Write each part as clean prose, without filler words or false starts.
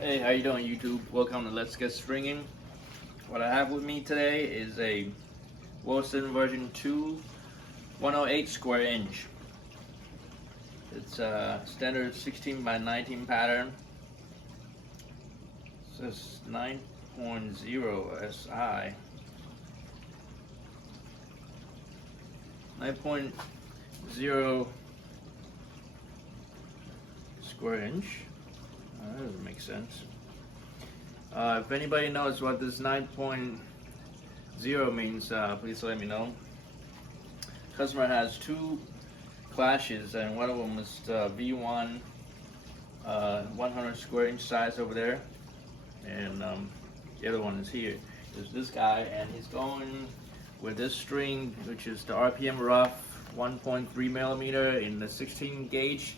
Hey, how you doing, YouTube? Welcome to Let's Get Stringing. What I have with me today is a Wilson version 2 108 square inch. It's a standard 16 by 19 pattern. It says 9.0 SI. 9.0 square inch. That doesn't make sense. If anybody knows what this 9.0 means, please let me know. Customer has two clashes, and one of them is V1 100 square inch size over there, and the other one is here. There's this guy, and he's going with this string, which is the RPM rough 1.3 millimeter in the 16 gauge.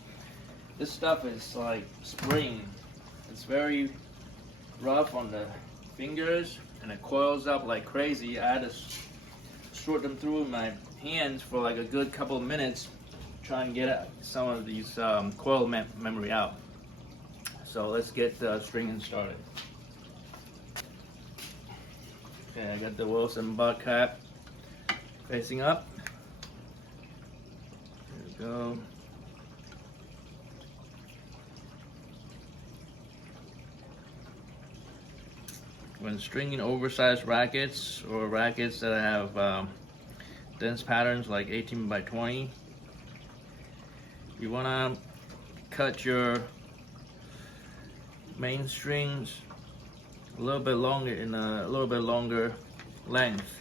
This stuff is like spring. It's very rough on the fingers, and it coils up like crazy. I had to sort them through my hands for like a good couple of minutes, try and get some of these coil memory out. So let's get stringing started. Okay, I got the Wilson butt cap facing up. There we go. When stringing oversized rackets or rackets that have dense patterns like 18 by 20, you want to cut your main strings a little bit longer in a little bit longer length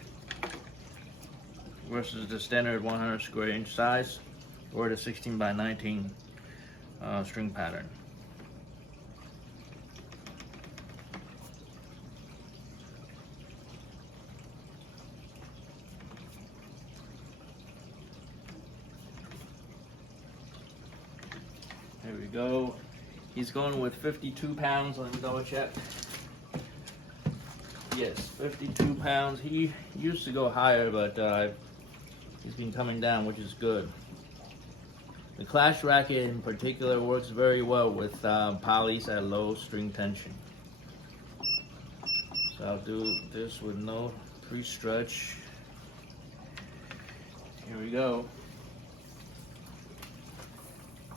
versus the standard 100 square inch size or the 16 by 19 string pattern. There we go. He's going with 52 pounds. Let me double check. Yes, 52 pounds. He used to go higher, but he's been coming down, which is good. The Clash racket in particular works very well with polys at low string tension. So I'll do this with no pre-stretch. Here we go.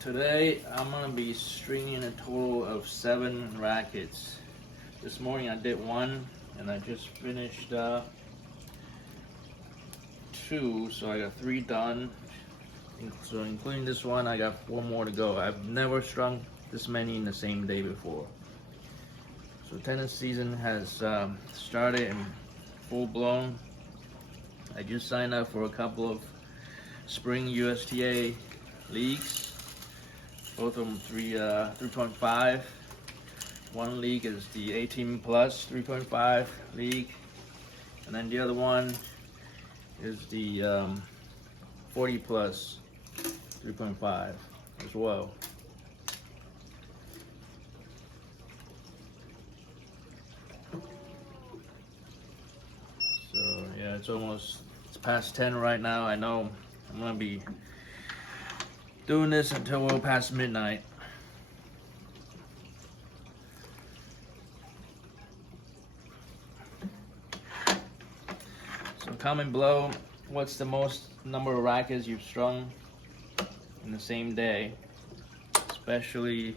Today I'm going to be stringing a total of 7 rackets. This morning I did 1, and I just finished 2, so I got 3 done. So including this one, I got 4 more to go. I've never strung this many in the same day before. So tennis season has started in full blown. I just signed up for a couple of spring USTA leagues. Both of them 3.5. One league is the 18 plus 3.5 league, and then the other one is the 40 plus 3.5 as well. So yeah, it's past 10 right now. I know I'm gonna be doing this until well past midnight. So comment below, what's the most number of rackets you've strung in the same day, especially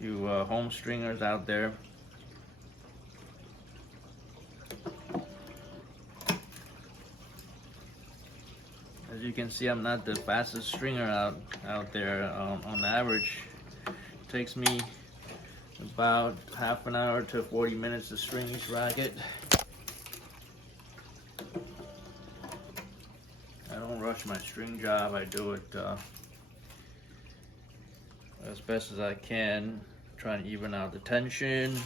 you home stringers out there. As you can see, I'm not the fastest stringer out there. On average, it takes me about half an hour to 40 minutes to string each racket. I don't rush my string job. I do it as best as I can, try and even out the tension.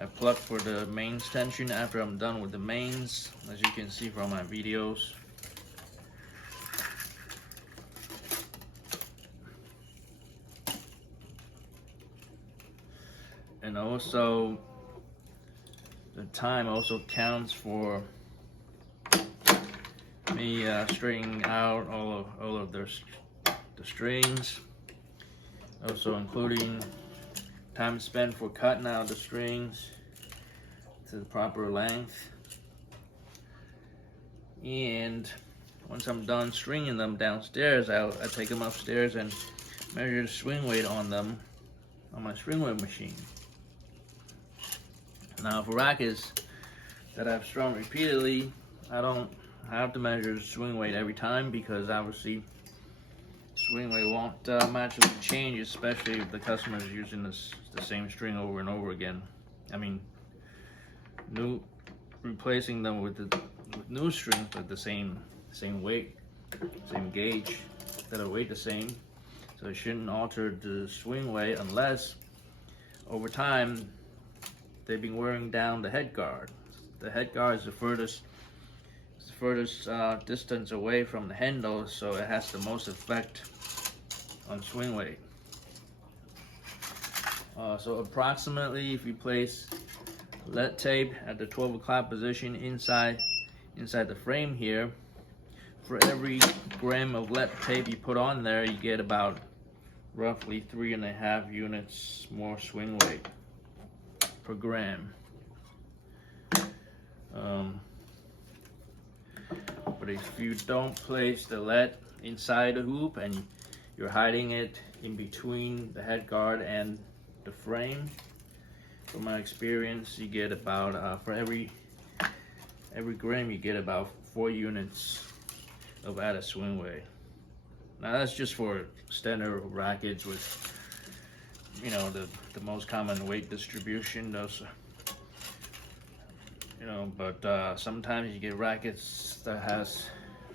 I pluck for the mains tension after I'm done with the mains, as you can see from my videos. And also, the time also counts for me straightening out all of the strings, also including time spent for cutting out the strings to the proper length. And once I'm done stringing them downstairs, I take them upstairs and measure the swing weight on them on my swing weight machine. Now for rackets that I've strung repeatedly, I don't have to measure the swing weight every time, because obviously swing weight won't magically change, especially if the customer is using the same string over and over again. I mean, replacing them with new strings with the same weight, same gauge, that are weight the same. So it shouldn't alter the swing weight unless over time they've been wearing down the head guard. The head guard is the furthest distance away from the handle, so it has the most effect on swing weight. So approximately, if you place lead tape at the 12 o'clock position inside the frame here, for every gram of lead tape you put on there, you get about roughly 3.5 units more swing weight per gram. But if you don't place the lead inside the hoop and you're hiding it in between the head guard and the frame, from my experience, you get about for every gram you get about 4 units of added swing weight. Now that's just for standard rackets with, you know, the most common weight distribution. Those, you know, but sometimes you get rackets that has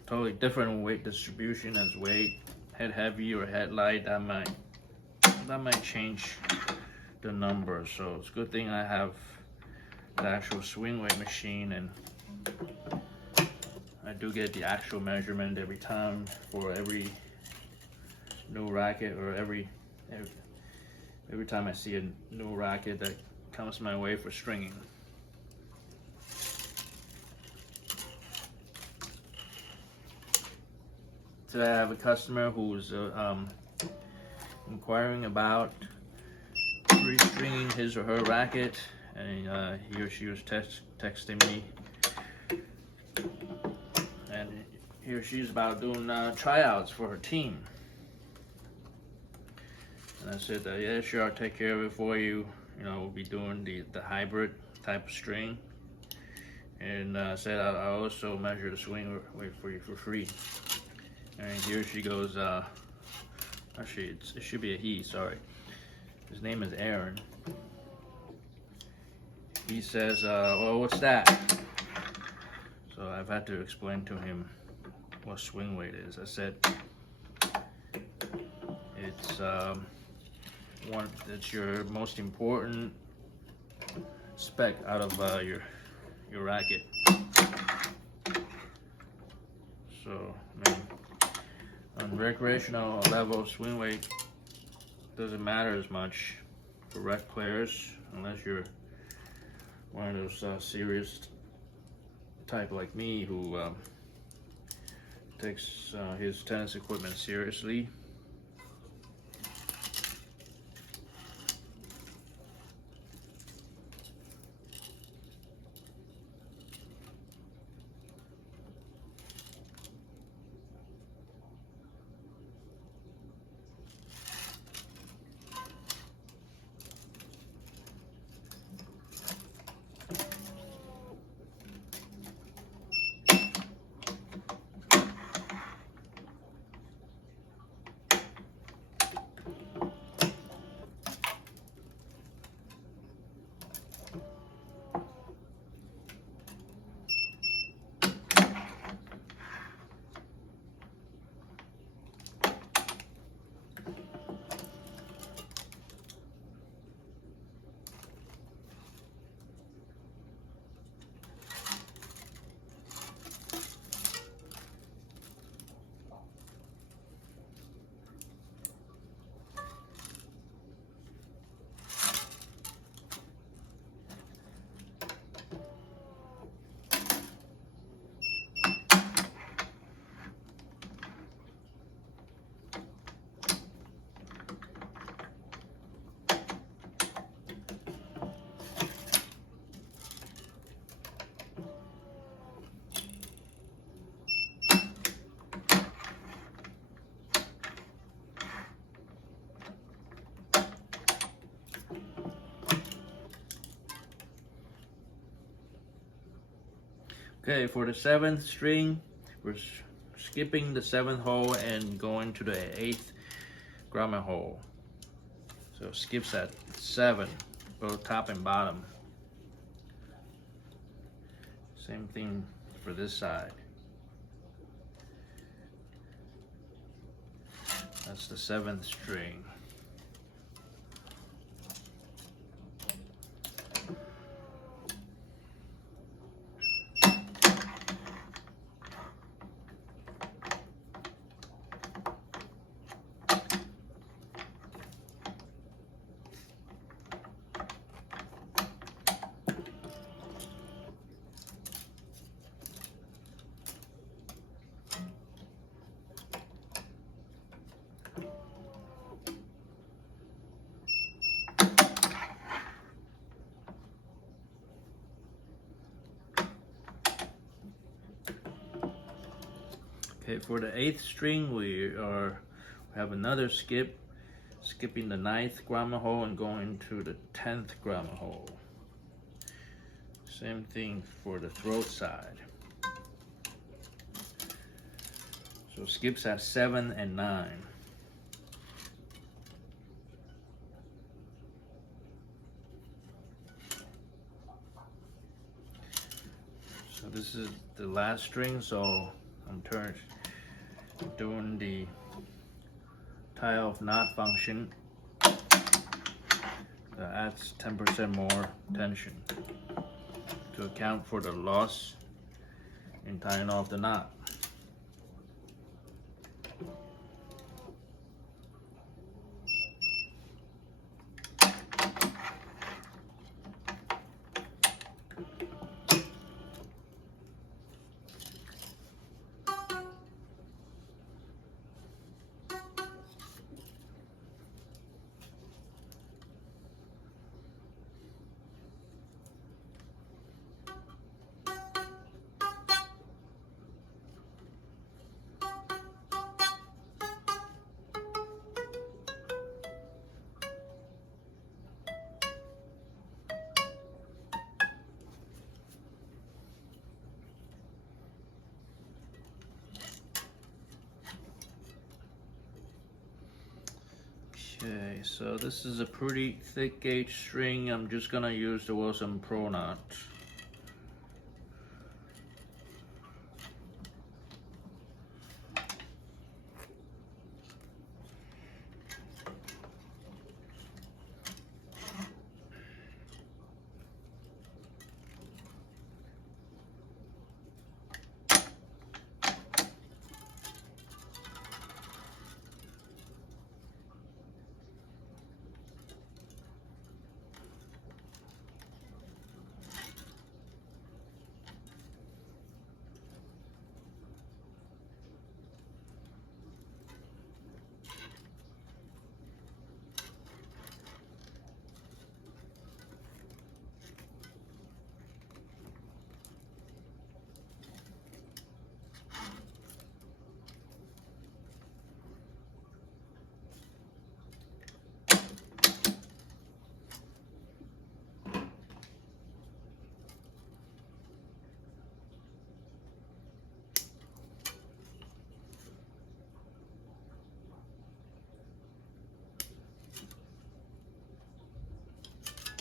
totally different weight distribution as weight, head heavy or head light. That might change the number. So it's a good thing I have the actual swing weight machine, and I do get the actual measurement every time for every new racket, or every time I see a new racket that comes my way for stringing. Today I have a customer who's inquiring about restringing his or her racket, and he or she was texting me, and he or she is about doing tryouts for her team. And I said, yeah, sure, I'll take care of it for you. You know, we'll be doing the hybrid type of string. And I said I'll also measure the swing weight for you for free. And here she goes, actually it should be a he, sorry. His name is Aaron. He says, well, what's that? So I've had to explain to him what swing weight is. I said, it's that's your most important spec out of your racket. So, I mean, on recreational level, swing weight doesn't matter as much for rec players, unless you're one of those serious type like me who takes his tennis equipment seriously. Okay, for the 7th string, we're skipping the 7th hole and going to the 8th grommet hole. So skips at 7, both top and bottom. Same thing for this side. That's the 7th string. Okay, for the 8th string, we have another skip, skipping the 9th grommet hole and going to the 10th grommet hole. Same thing for the throat side. So skips at 7 and 9. So this is the last string, so I'm doing the tie off knot function that adds 10% more tension to account for the loss in tying off the knot. Okay, so this is a pretty thick gauge string. I'm just gonna use the Wilson Pro knot.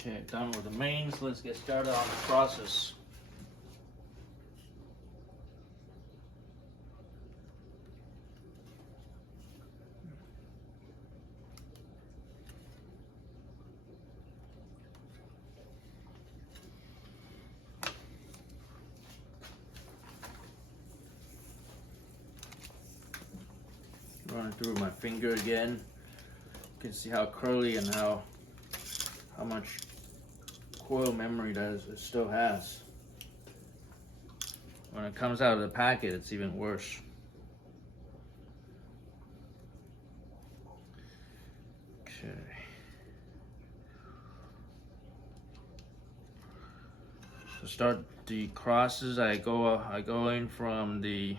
Okay, done with the mains. Let's get started on the process. Run it through my finger again. You can see how curly and how much coil memory that it still has. When it comes out of the packet, it's even worse. Okay. To start the crosses, I go in from the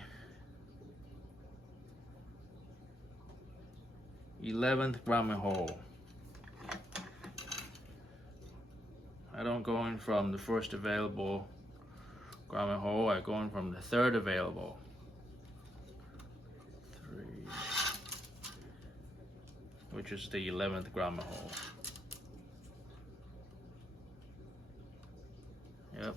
11th grommet hole. I don't go in from the first available grommet hole. I'm going from the third available. 3, which is the 11th grommet hole. Yep.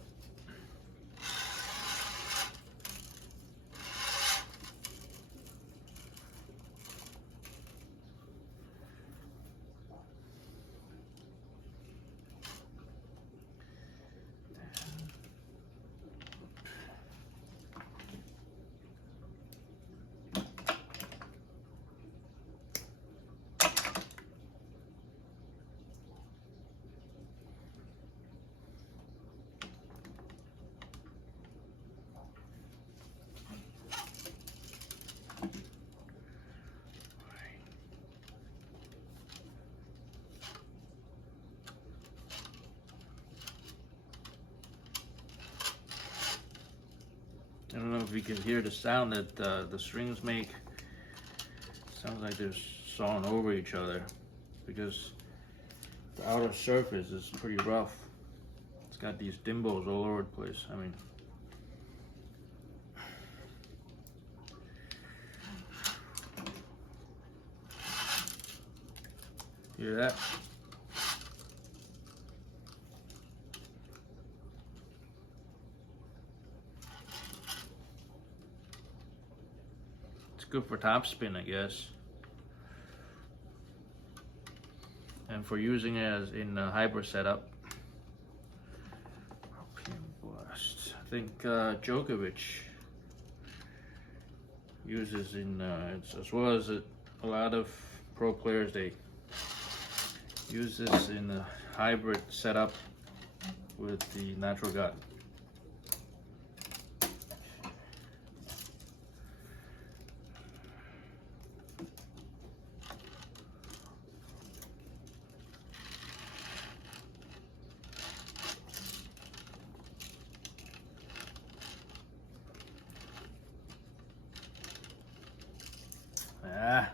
I don't know if you can hear the sound that the strings make. Sounds like they're sawing over each other because the outer surface is pretty rough. It's got these dimples all over the place. I mean, hear that? Good for top spin, I guess, and for using it as in a hybrid setup. Blast. I think Djokovic uses in as well as a lot of pro players. They use this in a hybrid setup with the natural gut. Ah.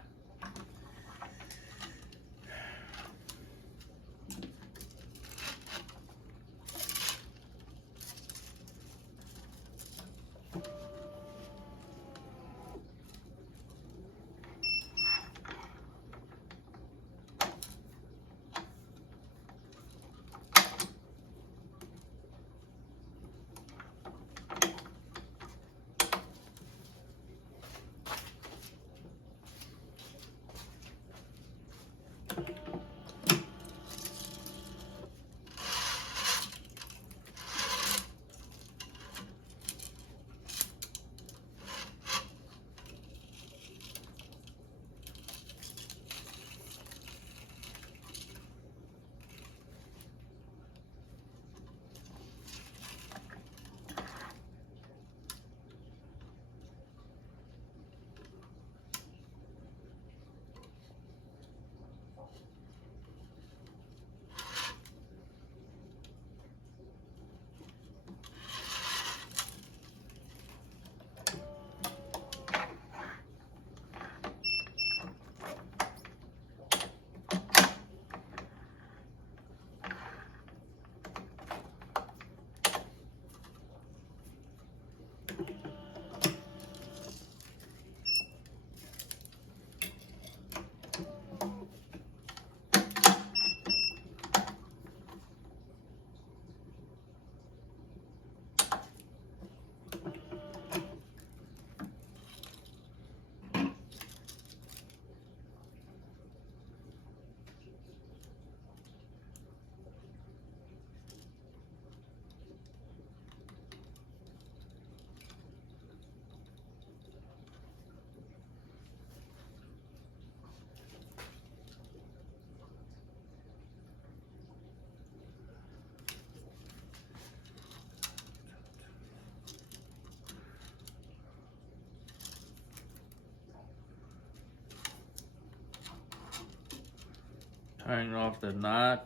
Tying off the knot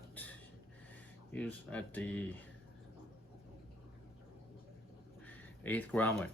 used at the 8th grommet.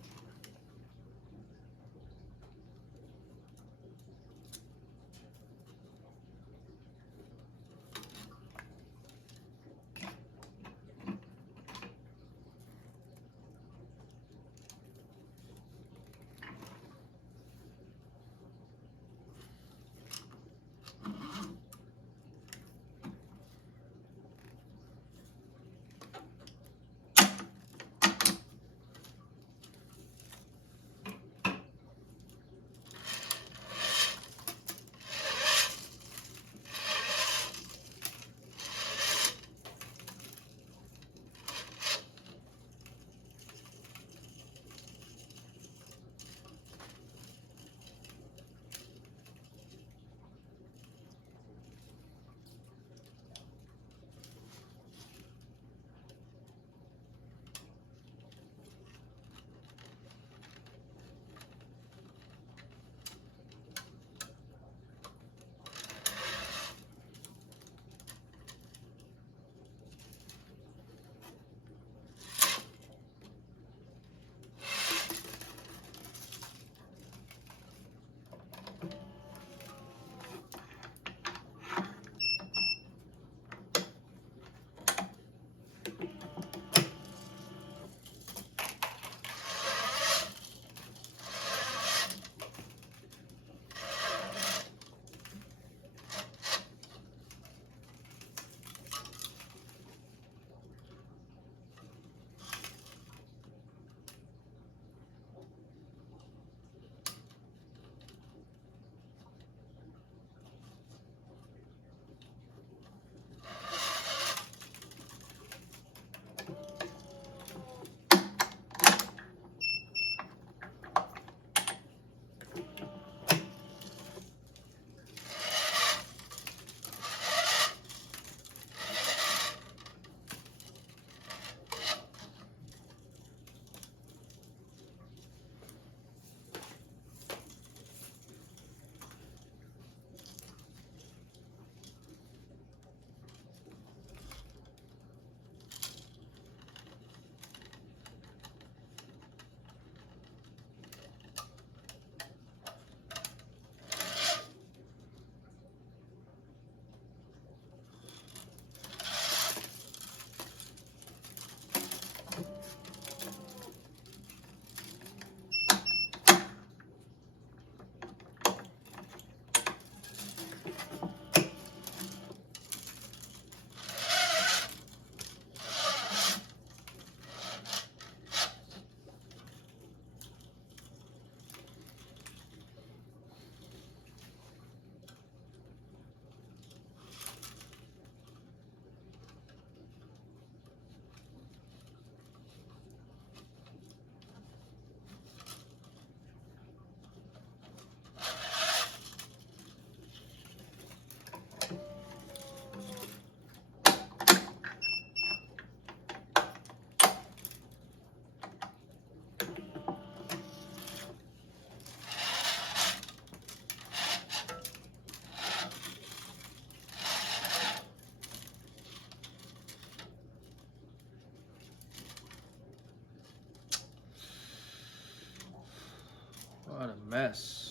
mess.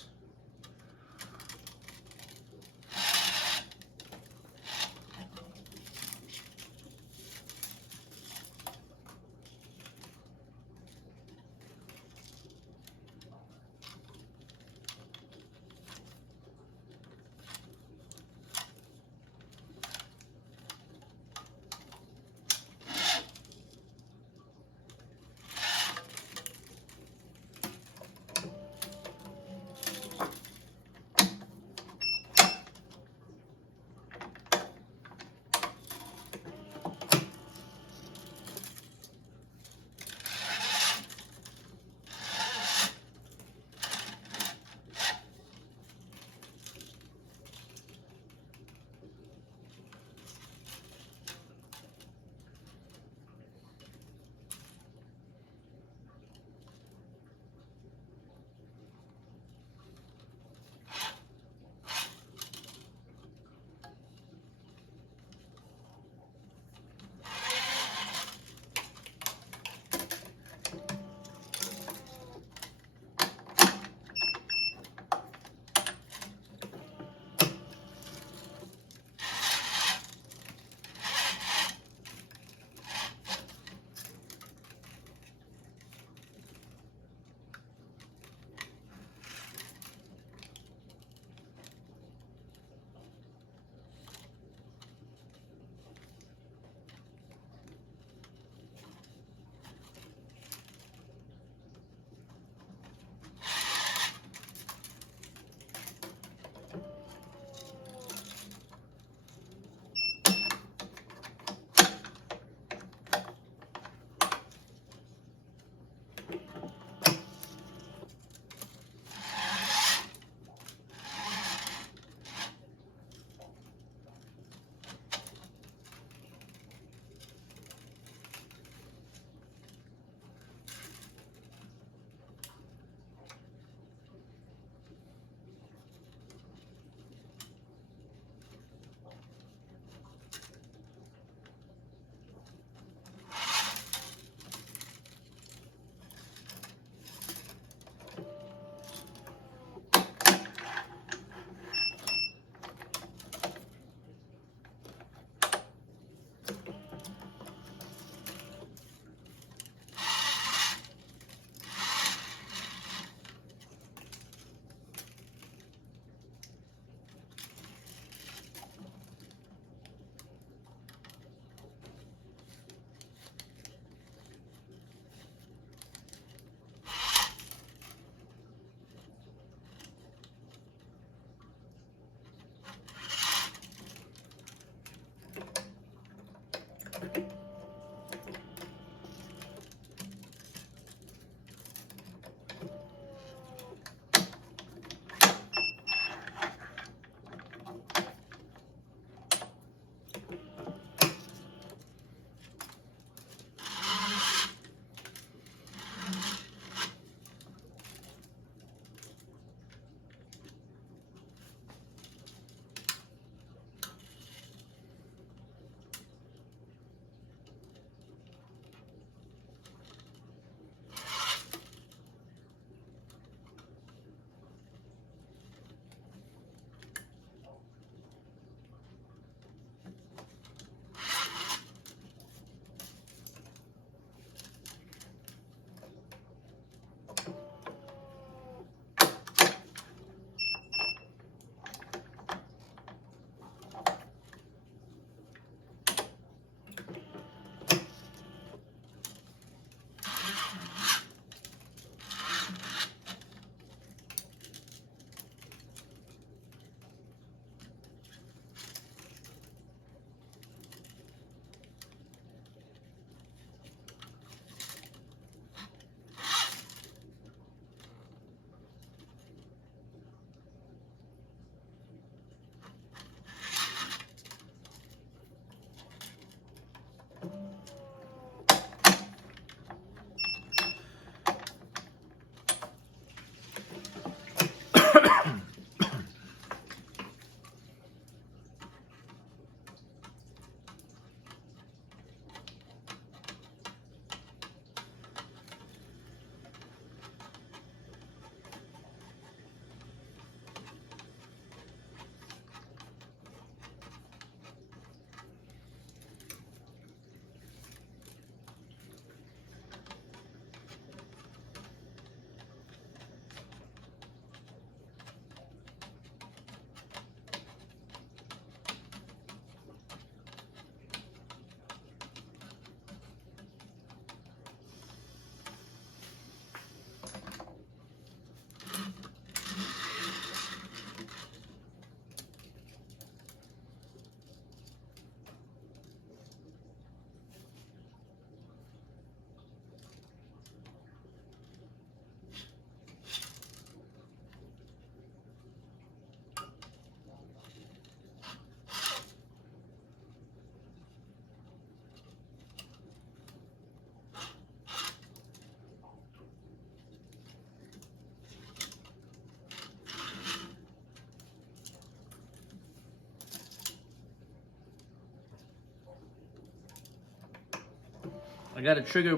I got a trigger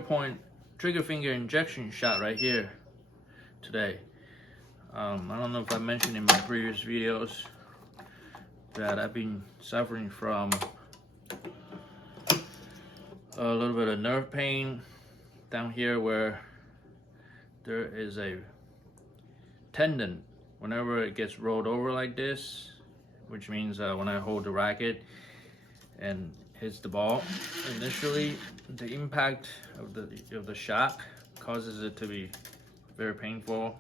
finger injection shot right here today. I don't know if I mentioned in my previous videos that I've been suffering from a little bit of nerve pain down here where there is a tendon. Whenever it gets rolled over like this, which means when I hold the racket and hits the ball, initially the impact of the shock causes it to be very painful.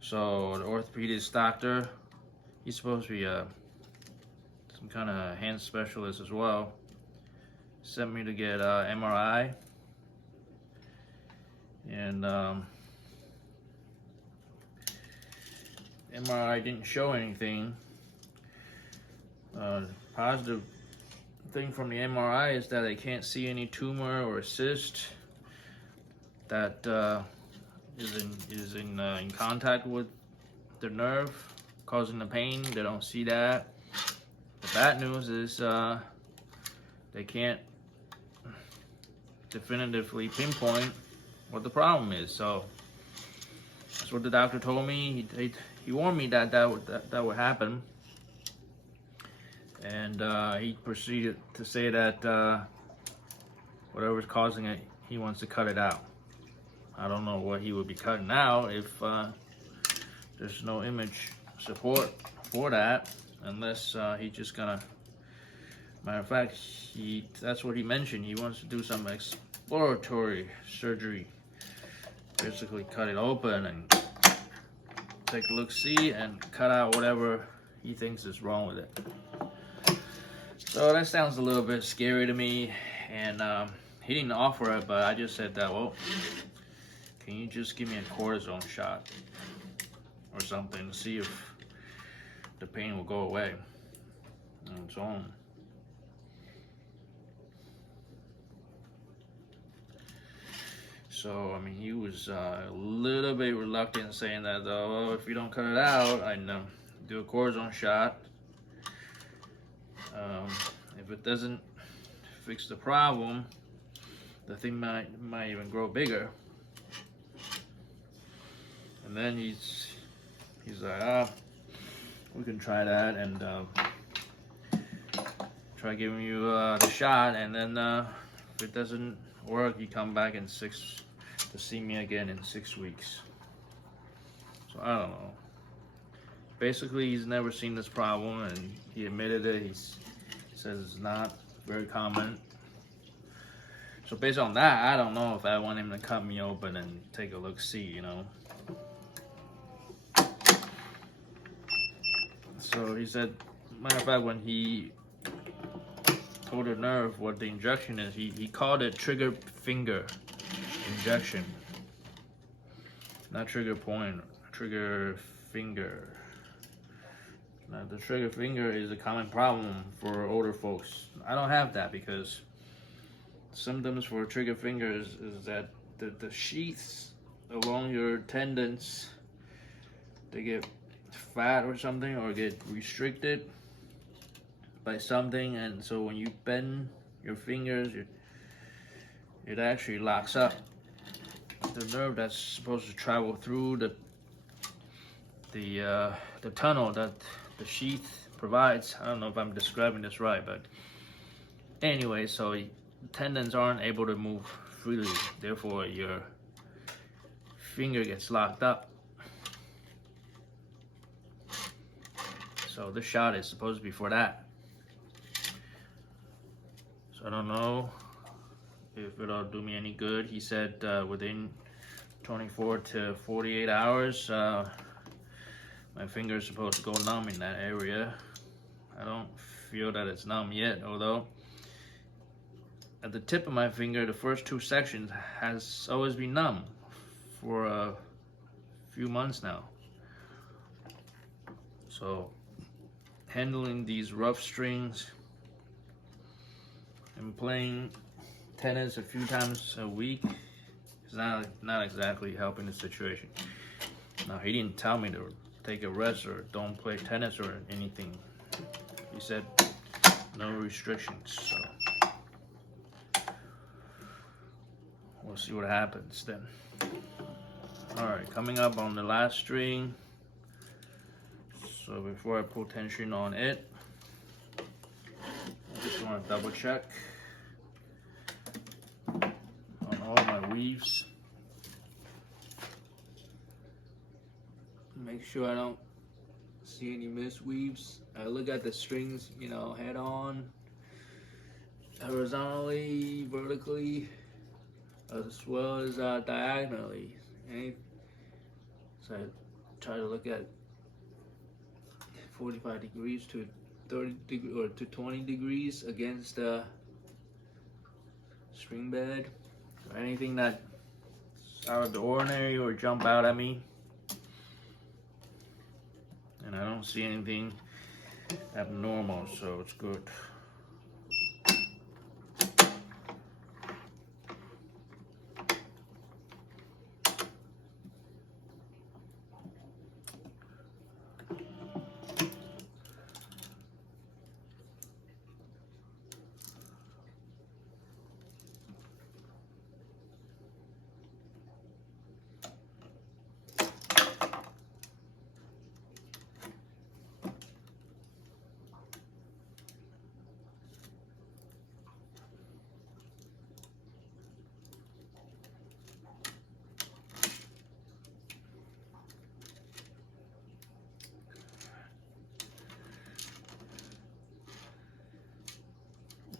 So the orthopedist doctor, he's supposed to be some kind of hand specialist as well, sent me to get MRI, and MRI didn't show anything. Positive thing from the MRI is that they can't see any tumor or cyst that is in contact with the nerve, causing the pain. They don't see that. The bad news is they can't definitively pinpoint what the problem is. So that's what the doctor told me. He warned me that would happen, and he proceeded to say that whatever's causing it, he wants to cut it out. I don't know what he would be cutting out if there's no image support for that, unless he's just gonna. Matter of fact, that's what he mentioned. He wants to do some exploratory surgery, basically cut it open and take a look-see and cut out whatever he thinks is wrong with it. So that sounds a little bit scary to me, and he didn't offer it, but I just said that, well, can you just give me a cortisone shot or something to see if the pain will go away on its own. So, I mean, he was a little bit reluctant saying that, though, if you don't cut it out, I'd do a cortisone shot. If it doesn't fix the problem, the thing might even grow bigger. And then he's like, we can try that and try giving you the shot, and then if it doesn't work, you come back to see me again in 6 weeks. So I don't know. Basically, he's never seen this problem, and he admitted it. He says it's not very common. So based on that, I don't know if I want him to cut me open and take a look-see, you know. So he said, matter of fact, when he told the nerve what the injection is, he called it trigger finger injection. Not trigger point, trigger finger. Now, the trigger finger is a common problem for older folks. I don't have that, because symptoms for trigger fingers is that the sheaths along your tendons, they get fat or something, or get restricted by something, and so when you bend your fingers, it actually locks up the nerve that's supposed to travel through the tunnel that the sheath provides. I don't know if I'm describing this right, but anyway, so the tendons aren't able to move freely, therefore your finger gets locked up. So this shot is supposed to be for that. So I don't know if it'll do me any good. He said within 24 to 48 hours, my finger is supposed to go numb in that area. I don't feel that it's numb yet, although at the tip of my finger, the first 2 sections has always been numb for a few months now. So handling these rough strings and playing tennis a few times a week is not exactly helping the situation. Now, he didn't tell me to take a rest or don't play tennis or anything. He said no restrictions. we'll see what happens then. Alright, coming up on the last string. So before I pull tension on it, I just want to double check on all my weaves. Make sure I don't see any misweaves. I look at the strings, you know, head on, horizontally, vertically, as well as diagonally. So I try to look at 45 degrees to 30 degrees or to 20 degrees against the string bed, or anything that's out of the ordinary or jump out at me. And I don't see anything abnormal, so it's good.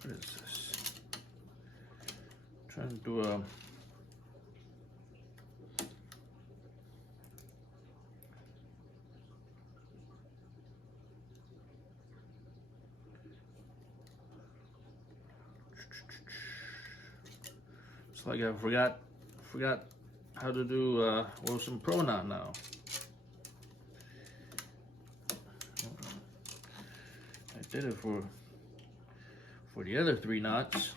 What is this? I'm trying to do a it's like I forgot how to do Wilson Pro knot now. I did it for the other 3 knots.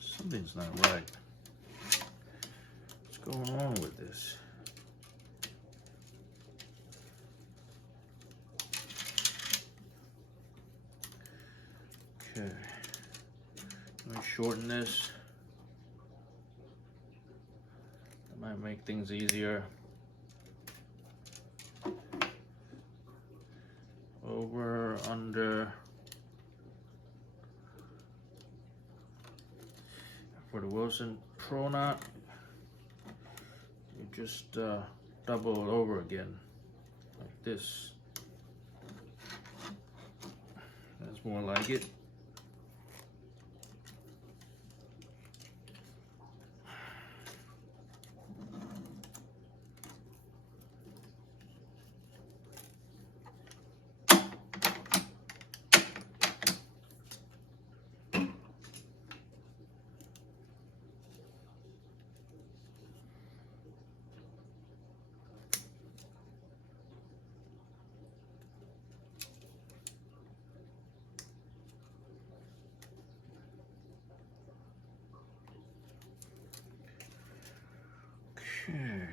Something's not right. What's going on with this? Okay, let me shorten this. That might make things easier. Over, under. For the Wilson Pro knot, you just double it over again, like this. That's more like it. Okay.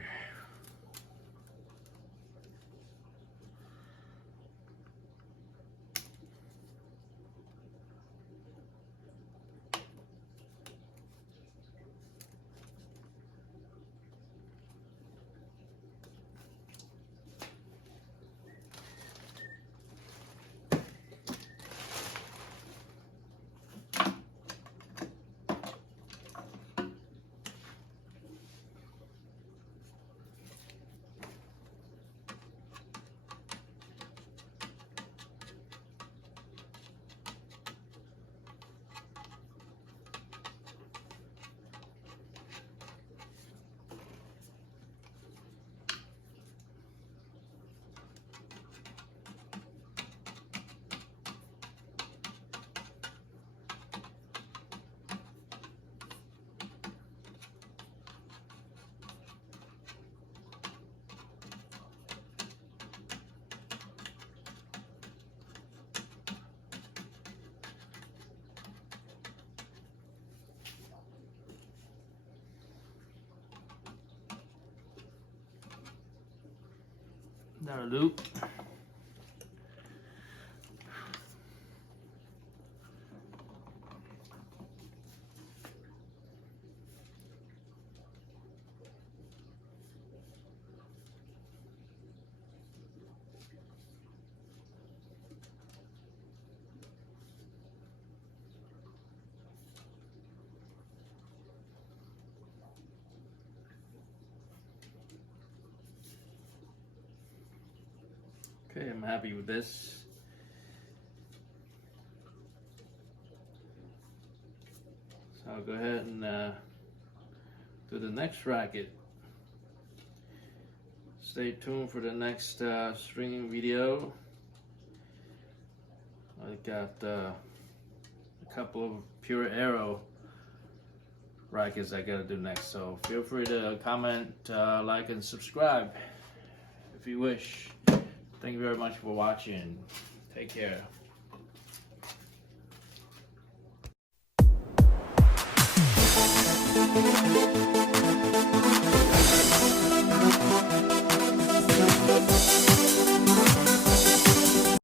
Another loop. Okay, I'm happy with this. So I'll go ahead and do the next racket. Stay tuned for the next stringing video. I got a couple of pure arrow rackets I gotta do next, so feel free to comment, like, and subscribe if you wish. Thank you very much for watching. Take care.